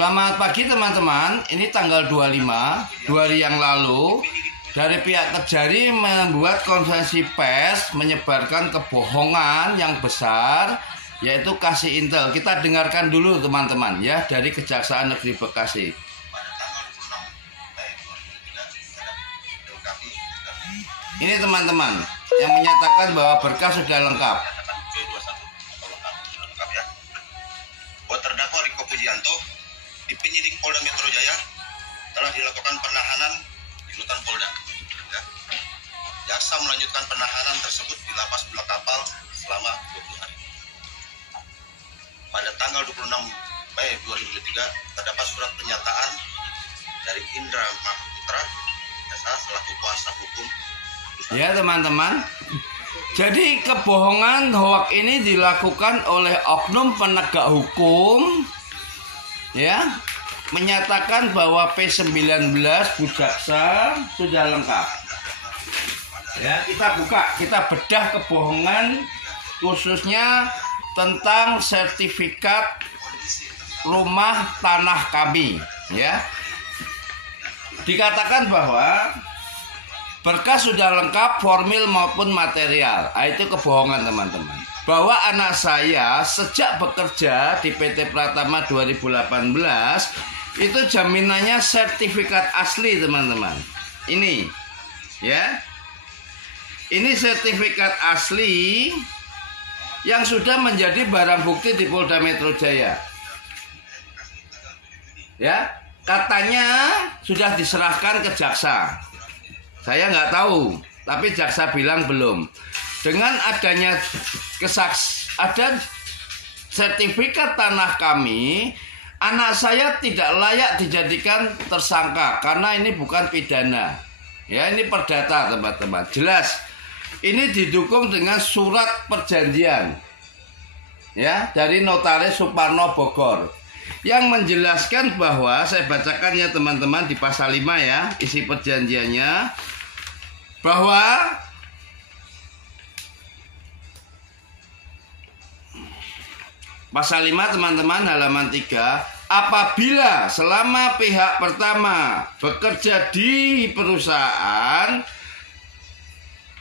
Selamat pagi teman-teman. Ini tanggal 25, 2 hari yang lalu, dari pihak Kejari membuat konferensi pers menyebarkan kebohongan yang besar, yaitu kasih intel. Kita dengarkan dulu teman-teman ya, dari Kejaksaan Negeri Bekasi. Ini teman-teman yang menyatakan bahwa berkas sudah lengkap. Buat terdakwa Riko Pujianto di penyidik Polda Metro Jaya telah dilakukan penahanan di rutan Polda. Ya. Jaksa melanjutkan penahanan tersebut di lapas Bulak Kapal selama 20 hari. Pada tanggal 26 Mei 2023 terdapat surat pernyataan dari Indra Mahputra selaku kuasa hukum. Ya teman-teman, jadi kebohongan hoak ini dilakukan oleh oknum penegak hukum, ya, menyatakan bahwa P19 Bujaksa sudah lengkap. Ya, kita buka, kita bedah kebohongan khususnya tentang sertifikat rumah tanah kami, ya. Dikatakan bahwa berkas sudah lengkap, formil maupun material. Itu kebohongan teman-teman. Bahwa anak saya sejak bekerja di PT Pratama 2018 itu jaminannya sertifikat asli teman-teman. Ini ya. Ini sertifikat asli yang sudah menjadi barang bukti di Polda Metro Jaya. Ya, katanya sudah diserahkan ke jaksa. Saya nggak tahu, tapi jaksa bilang belum. Dengan adanya ada sertifikat tanah kami, anak saya tidak layak dijadikan tersangka karena ini bukan pidana. Ya, ini perdata teman-teman. Jelas. Ini didukung dengan surat perjanjian. Ya, dari Notaris Suparno Bogor. Yang menjelaskan bahwa, saya bacakan ya teman-teman di pasal 5 ya, isi perjanjiannya, bahwa pasal 5 teman-teman halaman 3, apabila selama pihak pertama bekerja di perusahaan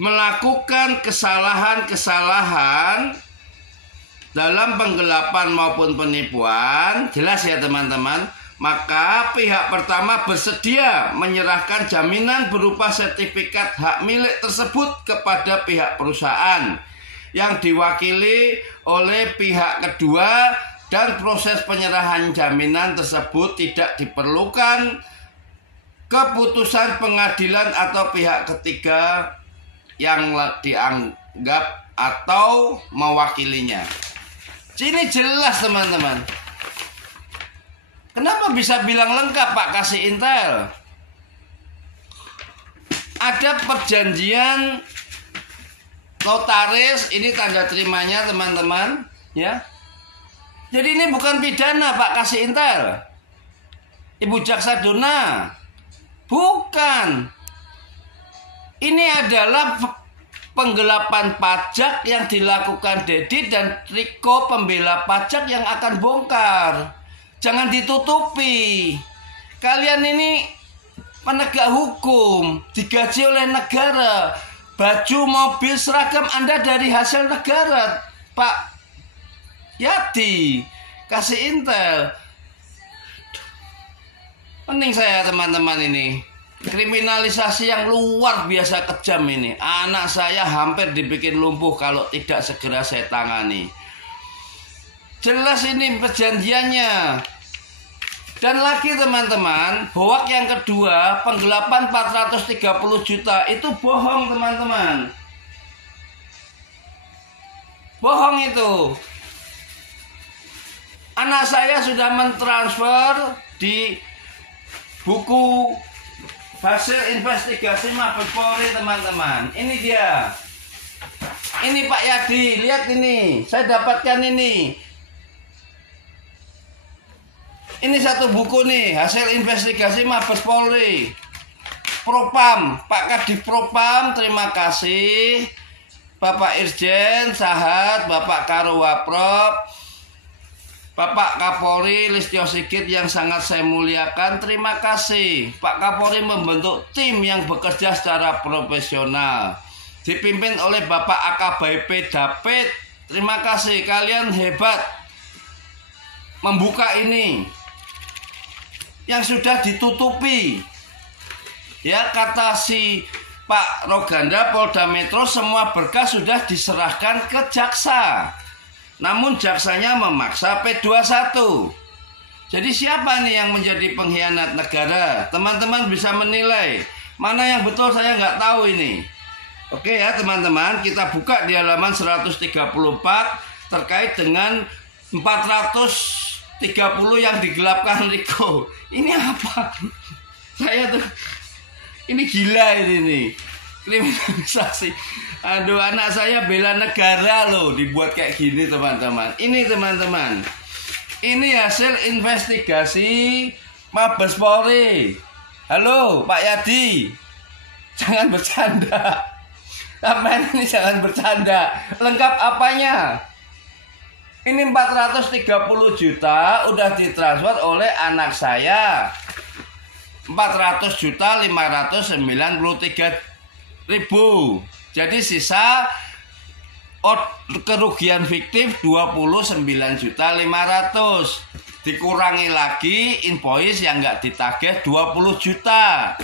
melakukan kesalahan-kesalahan dalam penggelapan maupun penipuan, jelas ya teman-teman, maka pihak pertama bersedia menyerahkan jaminan berupa sertifikat hak milik tersebut kepada pihak perusahaan yang diwakili oleh pihak kedua, dan proses penyerahan jaminan tersebut tidak diperlukan keputusan pengadilan atau pihak ketiga yang dianggap atau mewakilinya. Ini jelas teman-teman. Kenapa bisa bilang lengkap Pak kasih intel? Ada perjanjian notaris, ini tanda terimanya teman-teman, ya. Jadi ini bukan pidana Pak kasih intel. Ibu Jaksa Dona. Bukan. Ini adalah penggelapan pajak yang dilakukan Dedi dan Riko pembela pajak yang akan bongkar. Jangan ditutupi. Kalian ini penegak hukum, digaji oleh negara. Baju, mobil, seragam Anda dari hasil negara, Pak Yadi. Kasih intel. Pening saya teman-teman ini. Kriminalisasi yang luar biasa kejam ini. Anak saya hampir dibikin lumpuh kalau tidak segera saya tangani. Jelas ini perjanjiannya. Dan lagi teman-teman, hoak yang kedua, penggelapan 430 juta itu bohong teman-teman. Bohong itu. Anak saya sudah mentransfer di buku hasil investigasi Mabes Polri teman-teman. Ini dia. Ini Pak Yadi, lihat ini. Saya dapatkan ini. Ini satu buku nih, hasil investigasi Mabes Polri. Propam, Pak Kadif Propam, terima kasih. Bapak Irjen, Sahat, Bapak Karowaprop, Bapak Kapolri Listio Sigit yang sangat saya muliakan, terima kasih. Pak Kapolri membentuk tim yang bekerja secara profesional, dipimpin oleh Bapak AKBP David. Terima kasih, kalian hebat membuka ini yang sudah ditutupi. Ya, kata si Pak Roganda Polda Metro, semua berkas sudah diserahkan ke jaksa. Namun jaksanya memaksa P21. Jadi siapa nih yang menjadi pengkhianat negara? Teman-teman bisa menilai. Mana yang betul saya nggak tahu ini. Oke ya teman-teman, kita buka di halaman 134 terkait dengan 430 yang digelapkan Riko. Ini apa? Saya tuh, ini gila ini nih. Kriminalisasi. Aduh, anak saya bela negara loh, dibuat kayak gini teman-teman. Ini teman-teman, ini hasil investigasi Mabes Polri. Halo Pak Yadi, jangan bercanda. Aman, ini jangan bercanda. Lengkap apanya? Ini 430 juta udah ditransfer oleh anak saya. 400.593.000. Jadi sisa kerugian fiktif 29.500.000. Dikurangi lagi invoice yang nggak ditagih 20 juta.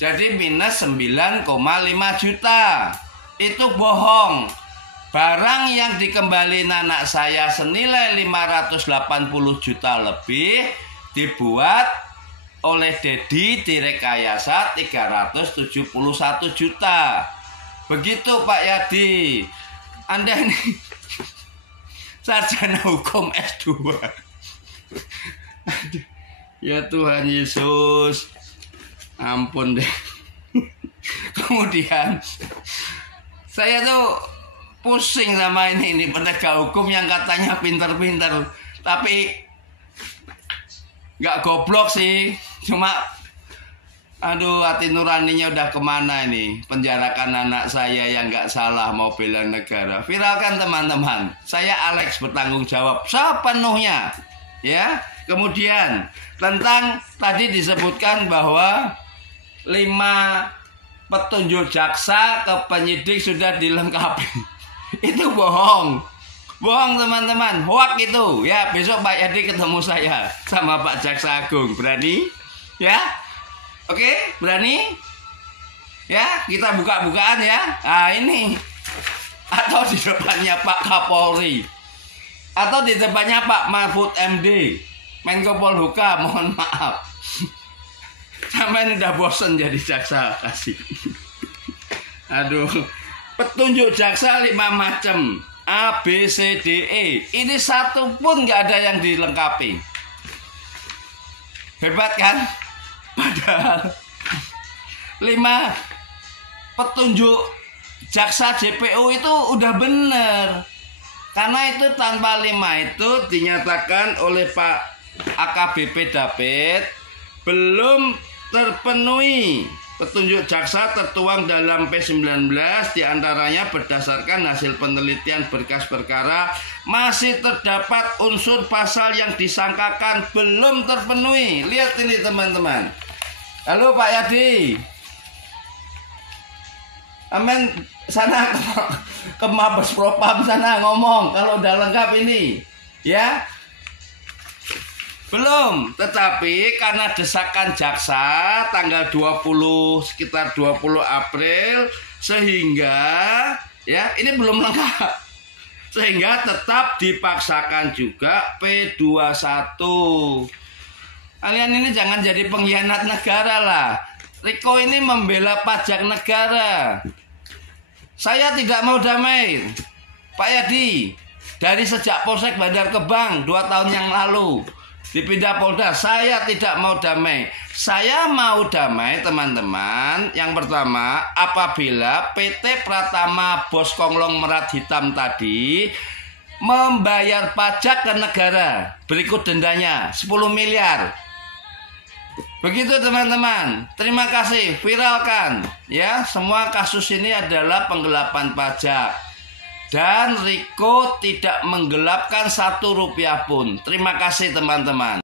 Jadi minus 9,5 juta. Itu bohong. Barang yang dikembaliin anak saya senilai 580 juta lebih dibuat oleh Dedi direkayasa 371 juta. Begitu Pak Yadi. Anda ini sarjana hukum S2. Aduh, ya Tuhan Yesus. Ampun deh. Kemudian saya tuh pusing sama ini penegak hukum yang katanya pinter-pinter, tapi nggak goblok sih. Cuma aduh, hati nuraninya udah kemana ini? Penjarakan anak saya yang nggak salah mau bela negara. Viralkan teman-teman. Saya Alex bertanggung jawab sepenuhnya. Ya. Kemudian tentang tadi disebutkan bahwa 5 petunjuk jaksa ke penyidik sudah dilengkapi. Itu bohong. Bohong teman-teman. Hoak itu. Ya, besok Pak Yadi ketemu saya sama Pak Jaksa Agung. Berani? Ya. Oke, berani? Ya, kita buka-bukaan ya. Nah, ini. Atau di depannya Pak Kapolri. Atau di depannya Pak Mahfud MD. Menko Polhukam, mohon maaf. Sampai udah bosen jadi jaksa. Kasih. Aduh. Petunjuk jaksa 5 macam. A, B, C, D, E. Ini satu pun nggak ada yang dilengkapi. Hebat kan? Padahal 5 petunjuk jaksa JPU itu udah bener. Karena itu tanpa 5 itu dinyatakan oleh Pak AKBP David belum terpenuhi. Petunjuk jaksa tertuang dalam P19, diantaranya berdasarkan hasil penelitian berkas perkara masih terdapat unsur pasal yang disangkakan belum terpenuhi. Lihat ini teman-teman. Halo Pak Yadi. Amin, sana ke Mabes Propam sana ngomong kalau udah lengkap ini. Ya. Belum, tetapi karena desakan jaksa tanggal 20 sekitar 20 April sehingga ya ini belum lengkap. Sehingga tetap dipaksakan juga P21. Kalian ini jangan jadi pengkhianat negara lah. Riko ini membela pajak negara. Saya tidak mau damai. Pak Yadi, dari sejak Polsek Bandar Kebang 2 tahun yang lalu dipindah Polda, saya tidak mau damai. Saya mau damai teman-teman. Yang pertama, apabila PT Pratama Bos Konglomerat Hitam tadi membayar pajak ke negara, berikut dendanya 10 miliar. Begitu teman-teman. Terima kasih, viralkan ya. Semua kasus ini adalah penggelapan pajak. Dan Riko tidak menggelapkan 1 rupiah pun. Terima kasih teman-teman.